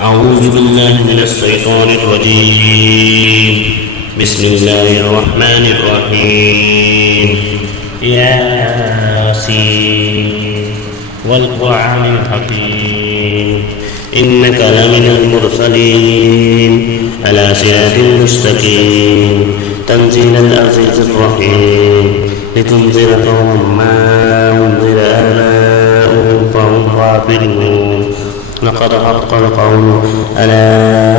أعوذ بالله من الشيطان الرجيم. بسم الله الرحمن الرحيم. ياسين والقرآن الحكيم إنك لمن المرسلين على صراط مستقيم تنزيل العزيز الرحيم لتنذر قوما ما أنذر آباؤهم فهم غافلون لقد حق القول على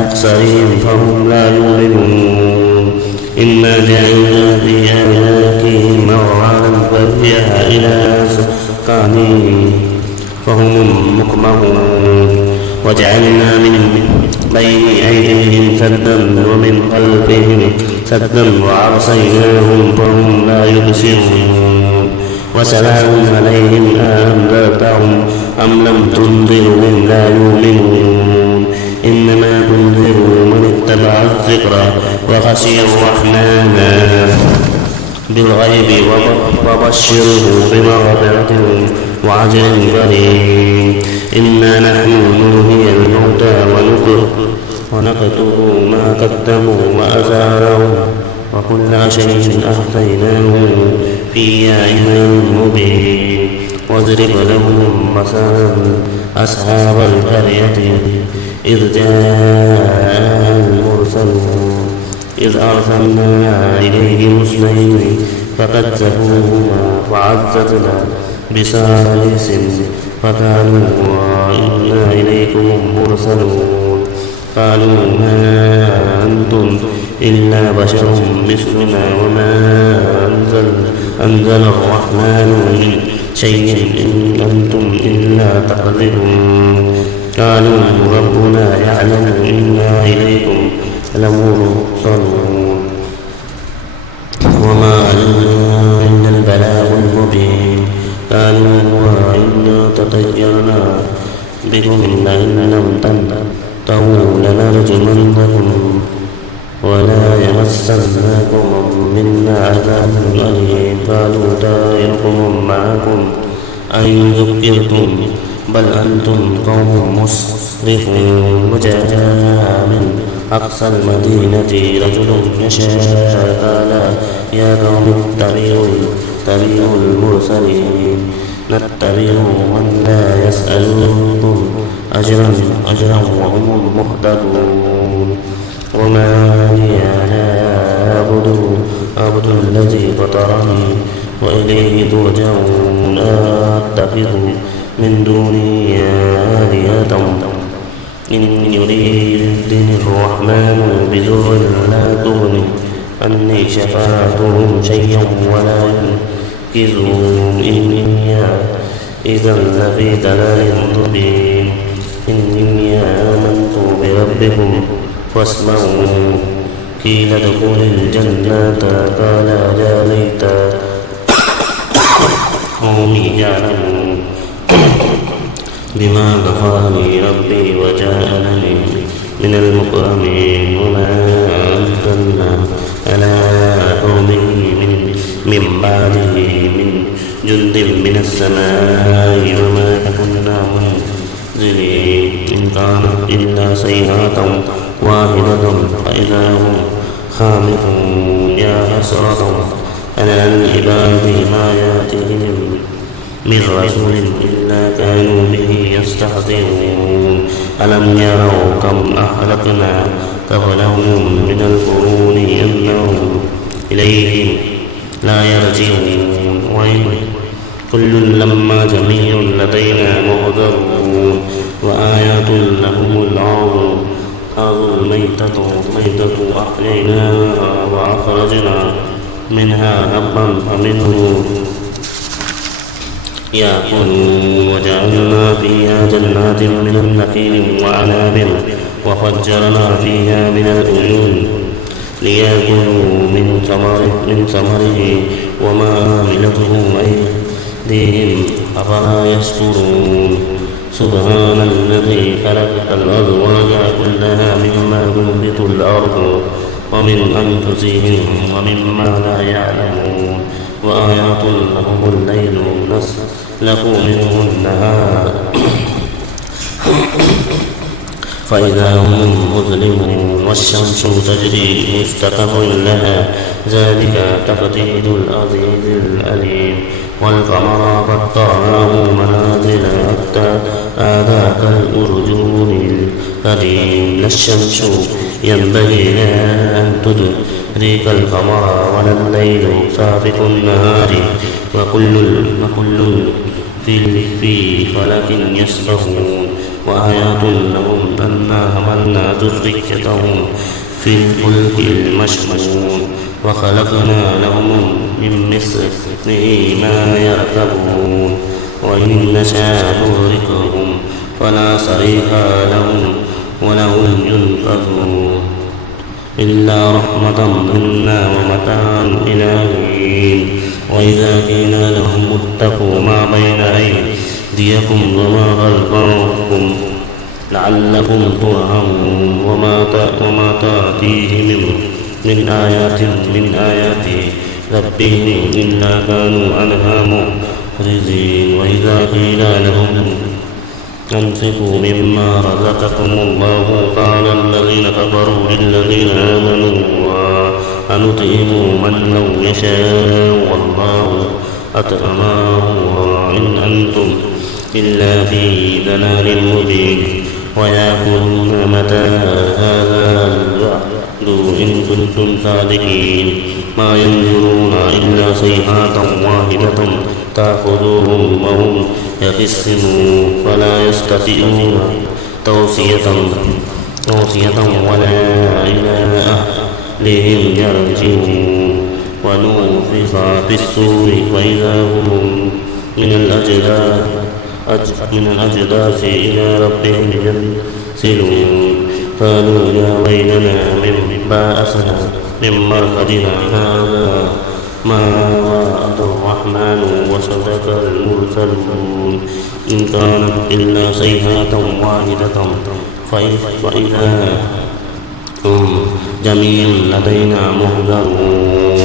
أكثرهم فهم لا يؤمنون إنا جعلنا في أعناقهم أغلالا فهي إلى أذقانهم فهم مقمحون وجعلنا من بين أيديهم سدا ومن خلفهم سدا وأغشيناهم فهم لا يبصرون وسلام عليهم أأنذرتهم أم لم تنذرهم لا يؤمنون إنما تنذر من اتبع الذكر وخشي الرحمن بالغيب وبشره بمغفرة وأجر كريم إنا نحن نحيي الموتى ونكتب ما قدموا وآثارهم وكل شيء أحصيناه في إمام مبين واضرب لهم مثلا أصحاب القرية إذ جاء المرسلون إذ أرسلنا إليهم اثنين فكذبوهما فعززنا بثالث فقالوا إنا إليكم مرسلون قالوا ما أنتم إلا بشر مثلنا وما أنزل الرحمن من شيء إن أنتم إلا تكذبون قالوا ربنا يعلم إنا إليكم لمرسلون وما علينا إلا البلاغ المبين قالوا وإنا تطيرنا بكم لئن لم تنتهوا لنرجمنكم ولا يمسنكم منا عذاب أليم قالوا طائركم معكم أن ذكرتم بل أنتم قوم مسرفون وجاء من أقصى المدينة رجل يشاء قال يا قوم اتبعوا المرسلين نتبعوا من لا يسألكم أجرا وهم مهتدون وما لي لا أعبد الذي فطرني وإليه ترجعون أتخذ من دونه آلهة إن يريدني الرحمن بضر لا تغني عني شفاعتهم شيئا ولا ينقذون إني إذا لفي ضلال مبين إني آمنت بربكم فاسمعوا قيل ادخل الجنة قال يا ليت قومي يعلمون بما غفر لي ربي وجعلني من المكرمين وما أنزلنا على قومه من بعده من جند من السماء وما كنا منزلين إن كانت إلا صيحة واحدة فإذا هم خامدون يا حسرة على العباد ما يأتيهم من رسول إلا كانوا به يستهزئون ألم يروا كم أهلكنا قبلهم من القرون أنهم إليهم لا يرجعون وإن كل لما جميع لدينا محضرون وآيات لهم الأرض الميتة أحييناها وأخرجنا منها حبا فمنه يأكلون وجعلنا فيها جنات من النخيل وعناب وفجرنا فيها من العيون ليأكلوا من ثمره وما عملته أيديهم أفلا يشكرون سبحان الذي خلق الأزواج كلها مما تنبت الأرض ومن أنفسهم ومما لا يعلمون وآيات لهم الليل نسلك منه النهار فإذا هم مظلمون والشمس تجري مستقر لها ذلك تقدير العزيز العليم والقمر قدرناه منازل حتى عاد كالأرجون القديم لا الشمس ينبغي لها أن تدرك القمر ولا الليل سابق النهار وكل في فلك يسبحون وآيات لهم أنا حملنا ذريتهم في الفلك المشحون وخلقنا لهم من مثله ما يركبون وإن نشاء نغرقهم فلا صريخ لهم ولهم ينقذون إلا رحمة منا ومتاعا إلى حين وإذا قيل لهم اتقوا ما بين أيديكم وما خلفكم لعلكم ترحمون وما تأتيهم من آيات ربهم إلا كانوا عنها معرضين وإذا قيل لهم أنفقوا مما رزقكم الله قال الذين كفروا للذين آمنوا أنطعم من لو يشاء والله أطعمه إن أنتم إلا في ضلال مبين ويقولون متى هذا الوعد إن كنتم صادقين ما ينظرون إلا صيحة واحدة تأخذهم وهم يخصمون فلا يستطيعون توصية ولا إلى أهلهم يرجعون ونفخ في الصور فإذا هم من الأجداث إلى ربهم ينسلون قالوا يا ويلنا من بأسنا من مرقدنا هذا ما وعد الرحمن وصدق المرسلون إن كانت إلا صيحة واحدة فإذا هم جميع لدينا محضرون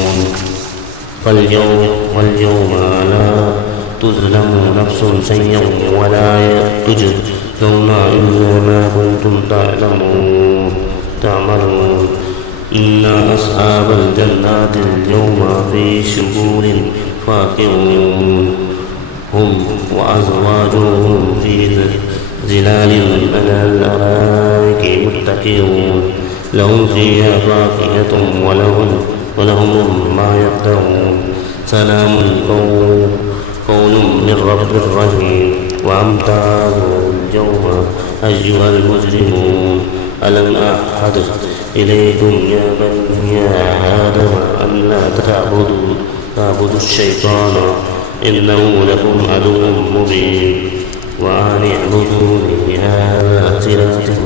واليوم لا تظلم نفس شيئا ولا تجزون إلا ما كنتم تعملون إن أصحاب الجنات اليوم في شغول فاكهون هم وأزواجهم في ظلال على الأرائك متكئون لهم فيها فاكهة ولهم ما يدعون سلام قول من رب رحيم وامتازوا اليوم أيها المجرمون ألم أعهد إليكم يا بني آدم أن لا تعبدوا الشيطان إنه لكم عدو مبين وأن اعبدوني هذا صراط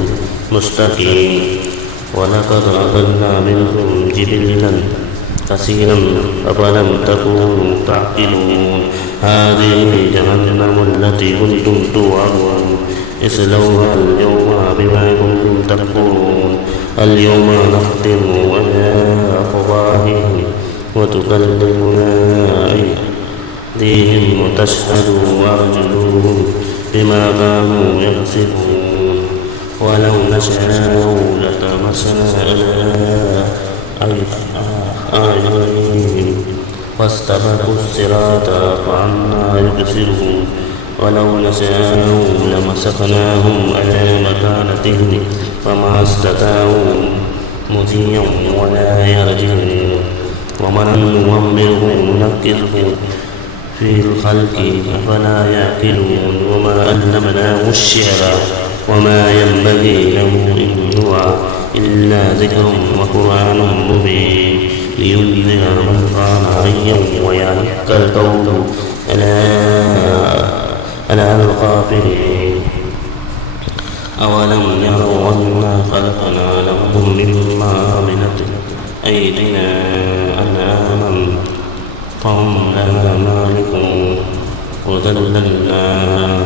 مستقيم ولقد أضلنا منكم جبلا كثيرا أفلم تكونوا تعقلون هذه جهنم التي كنتم توعدون اصلوها اليوم بما كنتم تكفرون اليوم نختم على أفواههم وتكلمنا أيديهم وتشهد أرجلهم بما كانوا يكسبون ولو نشاء لطمسنا على أعينهم فاستبقوا الصراط فعنا يبصرون ولو نشاء لمسخناهم على مكانتهم فما استطاعوا مضيا ولا يرجعون ومن نعمره ننكره في الخلق أفلا يعقلون وما علمناه الشعر وما ينبغي له إن هو إلا ذكر وقرآن مبين لينذر من كان حيا ويحق القول على الغافلين أولم يروا أنا خلقنا لهم مما عملت أيدينا أنعاما فهم لها مالكون وذللنا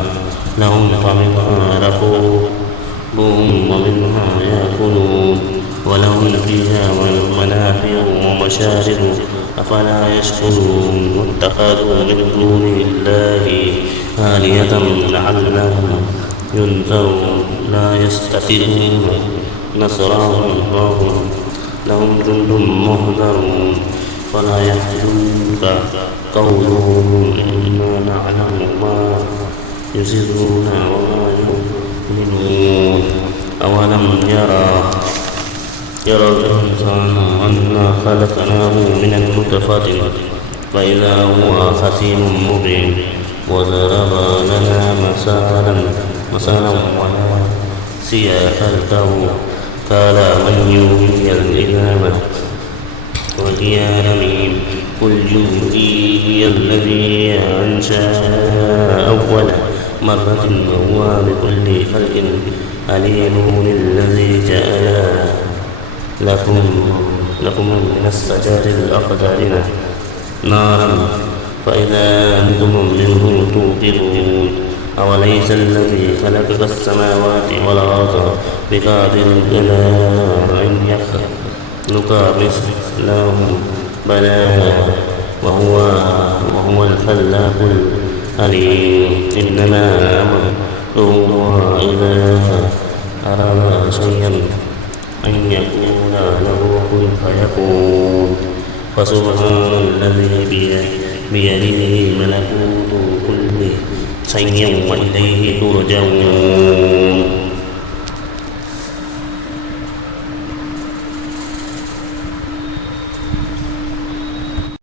لهم فمنها ركوبهم ومنها يأكلون ولهم فيها منافع ومشارب أفلا يشكرون واتخذوا من دون الله آلهة ينذرون لا يستطيعون نصرهم وهم لهم جند مهدرون ولا يحزنك قولهم إنا نعلم ما يسرون وما يعلنون أولم يرى الإنسان أنا خلقناه من النطفة فإذا هو خصيم مبين وضرب لنا مثلا ونسي خلقه قال من يحيي العظام وهي رميم قل يحيي الذي أنشأ أول مرة وهو بكل خلق عليم الذي جعل لكم من الشجر الأخضر نارا فإذا أنتم منه توقدون أوليس الذي خلق السماوات والأرض بقادر على أن يخلق مثلهم بلى وهو الخلاق العليم إنما أمره إذا أراد شيئا أن يقول له كن فيكون فسبحان الذي بيده ملكوت كل شيء وإليه ترجعون